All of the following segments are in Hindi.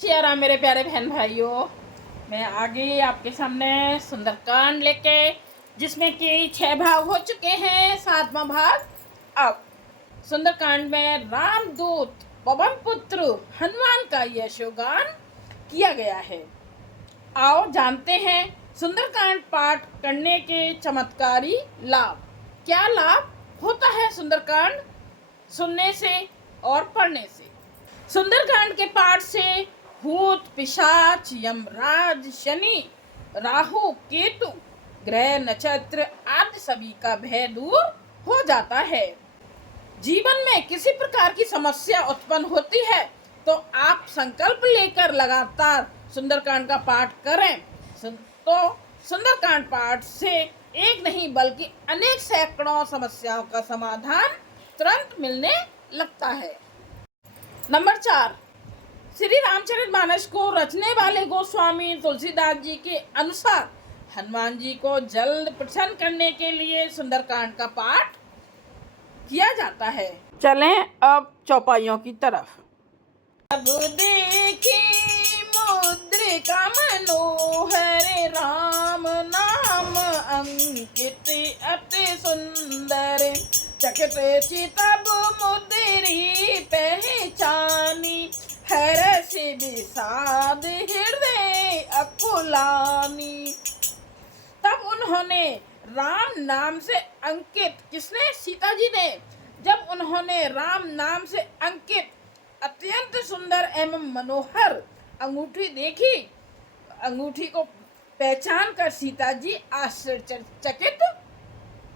राम मेरे प्यारे बहन भाइयों, मैं आ गई आपके सामने सुंदरकांड लेके, जिसमें कि 6 भाग हो चुके हैं। 7वां भाग अब। सुंदरकांड में रामदूत पवन पुत्र हनुमान का यशोगान किया गया है। आओ जानते हैं सुंदरकांड पाठ करने के चमत्कारी लाभ। क्या लाभ होता है सुंदरकांड सुनने से और पढ़ने से? सुंदरकांड के पाठ से भूत, पिशाच, यमराज, शनि, राहु, केतु, ग्रह, नक्षत्र आदि सभी का भय दूर हो जाता है। जीवन में किसी प्रकार की समस्या उत्पन्न होती है तो आप संकल्प लेकर लगातार सुंदरकांड का पाठ करें तो सुंदरकांड पाठ से एक नहीं बल्कि अनेक सैकड़ों समस्याओं का समाधान तुरंत मिलने लगता है। नंबर 4, श्री रामचरितमानस को रचने वाले गोस्वामी तुलसीदास जी के अनुसार हनुमान जी को जल्द प्रसन्न करने के लिए सुंदरकांड का पाठ किया जाता है। चलें अब चौपाइयों की तरफ। अब देखी मुद्रिका मनोहर, राम नाम अंकित अति सुंदर, चकित चितब मुद्री पहचानी, हरष विषाद हृदय अकुलानी। तब उन्होंने राम नाम से अंकित, किसने? सीता जी ने। जब उन्होंने राम नाम से अंकित अत्यंत सुंदर एवं मनोहर अंगूठी देखी, अंगूठी को पहचान कर सीता जी आश्चर्यचकित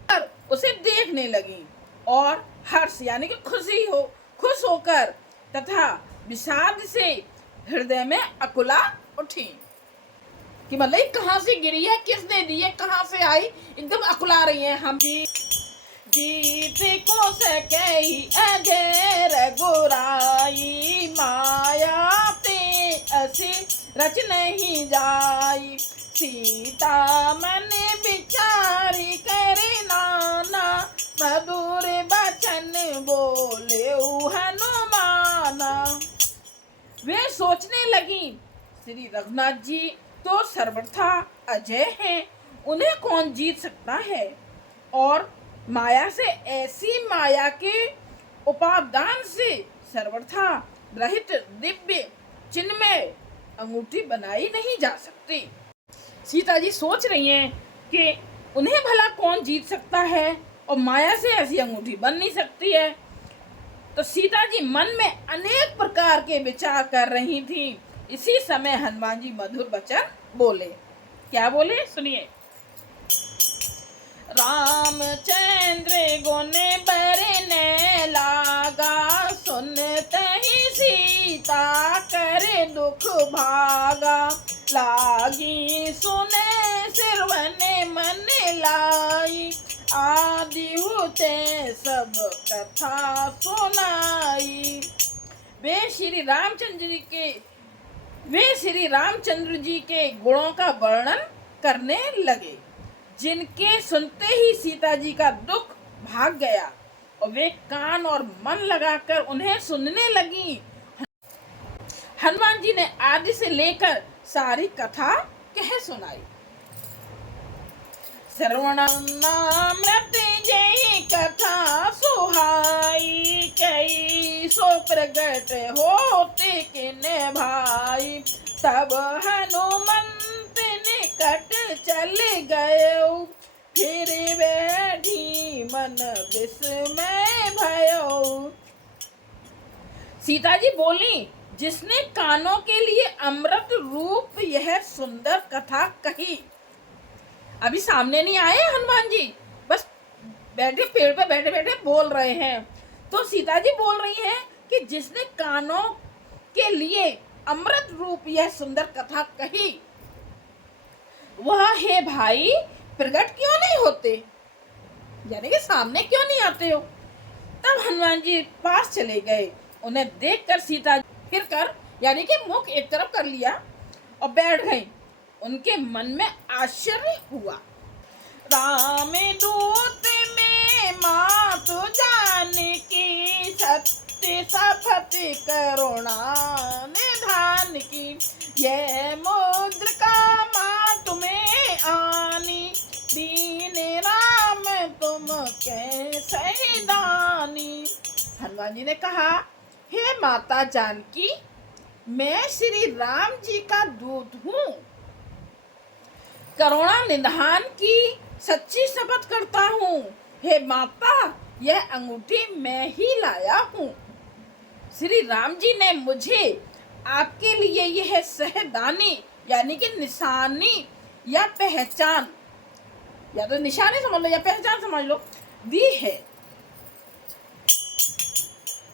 कर उसे देखने लगी और हर्ष यानी कि खुश होकर तथा विषाद से हृदय में अकुला उठी कि मतलब कहाँ से गिरी है, किसने दी है, कहाँ से आई, एकदम अकुला रही है। हम जीत को सके अजय रघुराई, माया ते असी रच नहीं जाई, सीता मन विचारी करे नाना, मधुर बचन बोले हनुमाना। वे सोचने लगी, श्री रघुनाथ जी तो सर्वथा अजय हैं, उन्हें कौन जीत सकता है, और माया से, ऐसी माया के उपादान से सर्वथा रहित दिव्य चिन्मय अंगूठी बनाई नहीं जा सकती। सीता जी सोच रही हैं कि उन्हें भला कौन जीत सकता है और माया से ऐसी अंगूठी बन नहीं सकती है। तो सीता जी मन में अनेक प्रकार के विचार कर रही थी। इसी समय हनुमान जी मधुर वचन बोले। क्या बोले सुनिए। रामचंद्र गुण बरने लागा, सुनते ही सीता करे दुख भागा, लागी सुने सिरवने मन लाई, आदि होते सब कथा सुनाई। वे श्री रामचंद्र जी के गुणों का वर्णन करने लगे, जिनके सुनते ही सीता जी का दुख भाग गया और वे कान और मन लगाकर उन्हें सुनने लगी। हनुमान जी ने आदि से लेकर सारी कथा कह सुनाई। श्रवणामृत जय कथा सुहाई, कई सो प्रगट होते किन भाई, तब हनुमंत निकट चल गयो, फिर बैठी मन विस्मय भयो। सीता जी बोली, जिसने कानों के लिए अमृत रूप यह सुंदर कथा कही। अभी सामने नहीं आए हनुमान जी, बस बैठे पेड़ पे बैठे बैठे बोल रहे हैं। तो सीता जी बोल रही हैं कि जिसने कानों के लिए अमृत रूप यह सुंदर कथा कही, वह हे भाई प्रकट क्यों नहीं होते, यानी कि सामने क्यों नहीं आते हो। तब हनुमान जी पास चले गए। उन्हें देखकर सीता फिर कर यानी कि मुख एक तरफ कर लिया और बैठ गई। उनके मन में आश्चर्य हुआ। राम दूत में मातु जान की, सत्य सपति करुणा निधान की, यह मुद्रिका माँ तुम्हें आनी, दीन राम तुम कैसे दानी। हनुमान जी ने कहा, हे माता जानकी, मैं श्री राम जी का दूत हूँ, करुणा निधान की सच्ची शपथ करता हूँ। हे माता, यह अंगूठी मैं ही लाया हूँ। श्री राम जी ने मुझे आपके लिए यह सहदानी यानी कि निशानी या पहचान, या तो निशानी समझ लो या पहचान समझ लो, दी है।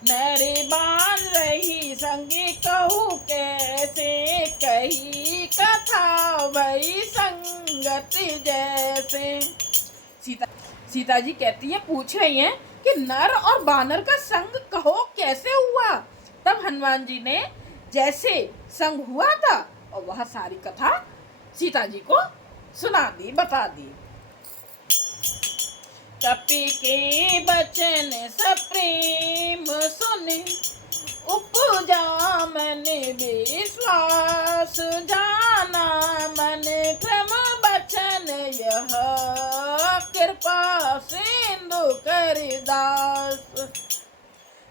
नरे बान रही संगी कहूँ कैसे, कही कथा भई संगति जैसे। सीता जी कहती है, पूछ रही हैं कि नर और बानर का संग कहो कैसे हुआ। तब हनुमान जी ने जैसे संग हुआ था और वह सारी कथा सीता जी को सुना दी, बता दी। कपि के बचन सप्रेम सुने, उपजा मन विश्वास, जाना मन क्रम बचन यह, कृपा सिंधु करिदास।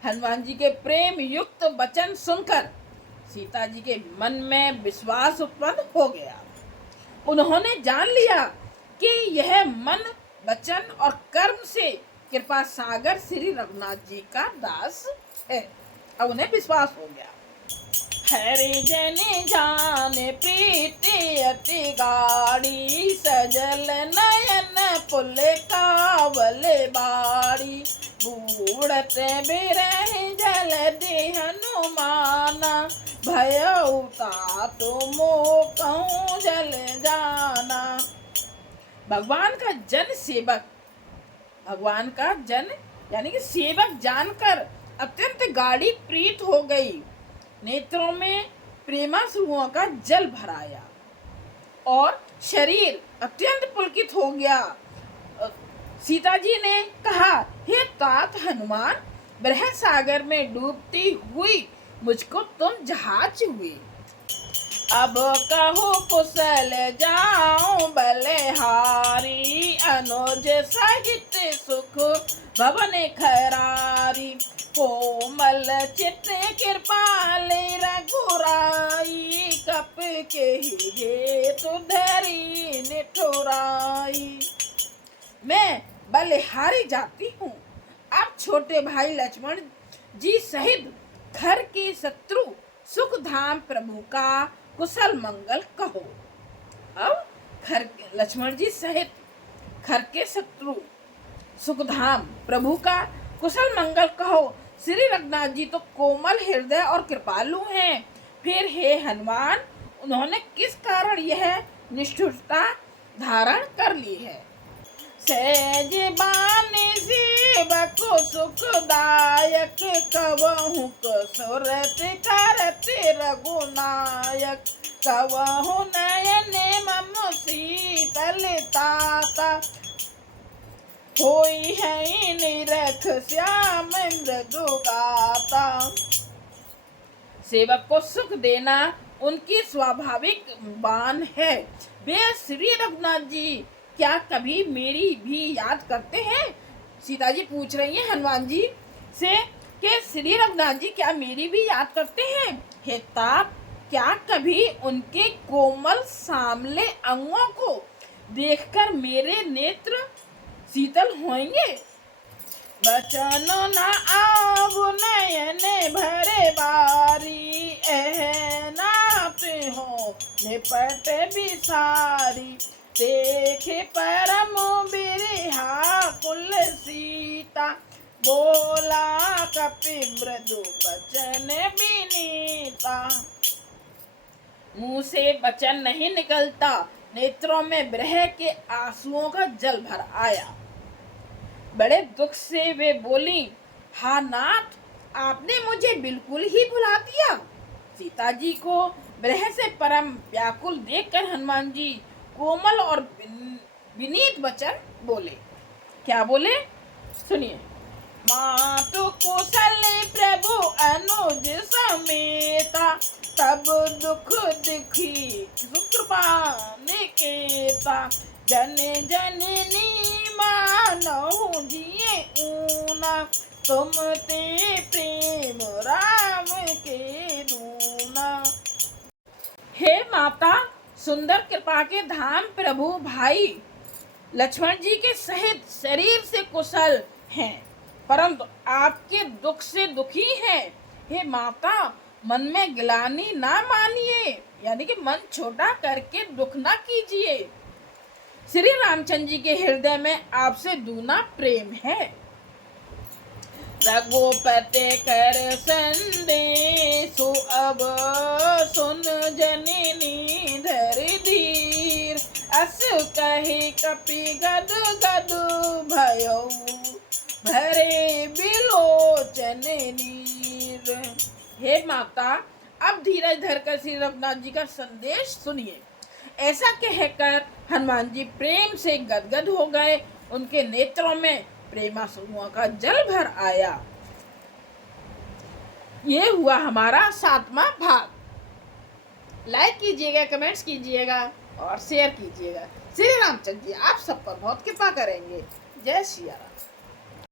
हनुमान जी के प्रेम युक्त वचन सुनकर सीता जी के मन में विश्वास उत्पन्न हो गया। उन्होंने जान लिया कि यह मन, वचन और कर्म से कृपा सागर श्री रघुनाथ जी का दास है। अब उन्हें विश्वास हो गया। हरि जन जाने प्रीति अति गाढ़ी, सजल नयन पुल कावल बाड़ी, बूढ़त बिरह जल दे हनुमाना, भयउ तात मोह जल जाना। भगवान का जन सेवक, भगवान का जन यानी कि सेवक जानकर अत्यंत गाढ़ी प्रीत हो गई, नेत्रों में प्रेमाश्रुओं का जल भराया और शरीर अत्यंत पुलकित हो गया। सीता जी ने कहा, हे तात हनुमान, ब्रह सागर में डूबती हुई मुझको तुम जहाज हुए। अब कहो कुशल जाऊं बलिहारी, अनुज सहित सुख भवन खरारी, कोमल चित्त कृपाले रघुराई, कप के हेतु धरी निठुराई। मैं बलिहारी जाती हूँ, आप छोटे भाई लक्ष्मण जी सहित घर के शत्रु सुख धाम प्रभु का कुशल मंगल कहो। अब घर लक्ष्मण जी सहित घर के शत्रु सुखधाम प्रभु का कुशल मंगल कहो। श्री रघुनाथ जी तो कोमल हृदय और कृपालु हैं, फिर हे हनुमान, उन्होंने किस कारण यह निष्ठुरता धारण कर ली है। सहज बानी सेवक सुखदायक, कवहु सुरत करत रघुनायक, कवहु नयन मम शीतल ताता, होई है निरख श्याम मृदु गाता। सेवक को सुख देना उनकी स्वाभाविक बान है। वे श्री रघुनाथ जी क्या कभी मेरी भी याद करते हैं। सीता जी पूछ रही हैं हनुमान जी से कि श्री रघुनाथ जी क्या मेरी भी याद करते हैं। हे तात, क्या कभी उनके कोमल सामले अंगों को देखकर मेरे नेत्र शीतल होंगे। बचन न आव नयन भरे बारी, नाथ हो निपट बिसारी, देखे परम बिरहा कुल सीता, बोला कपि मृदु बचन विनीता। मुंह से वचन नहीं निकलता, नेत्रों में विरह के आंसुओं का जल भर आया। बड़े दुख से वे बोली, हा नाथ, आपने मुझे बिल्कुल ही भुला दिया। सीता जी को विरह से परम व्याकुल देखकर हनुमान जी कोमल और विनीत वचन बोले। क्या बोले, सुनिए। मातु कुशल प्रभु अनुज समेता, तब दुख दिखी सुकृपा निकेता। जन जननी मानहु जिए ऊना, तुम ते प्रेम राम के दूना। हे माता, सुंदर कृपा के धाम प्रभु भाई लक्ष्मण जी के सहित शरीर से कुशल हैं, परंतु आपके दुख से दुखी हैं। हे माता, मन में गिलानी ना मानिए, यानी कि मन छोटा करके दुख ना कीजिए। श्री रामचंद्र जी के हृदय में आपसे दूना प्रेम है। रघुपति कर संदेशु, अब सुन जननी धर धीर। अस कहे कपि गद गद भयो, भरे बिलोचन नीर। हे माता, अब धीरज धरकर श्री रघुनाथ जी का संदेश सुनिए। ऐसा कहकर हनुमान जी प्रेम से गदगद हो गए। उनके नेत्रों में प्रेमाश्रुओं का जल भर आया। ये हुआ हमारा 7वां भाग। लाइक कीजिएगा, कमेंट्स कीजिएगा और शेयर कीजिएगा। श्री रामचंद्र जी आप सब पर बहुत कृपा करेंगे। जय श्री राम।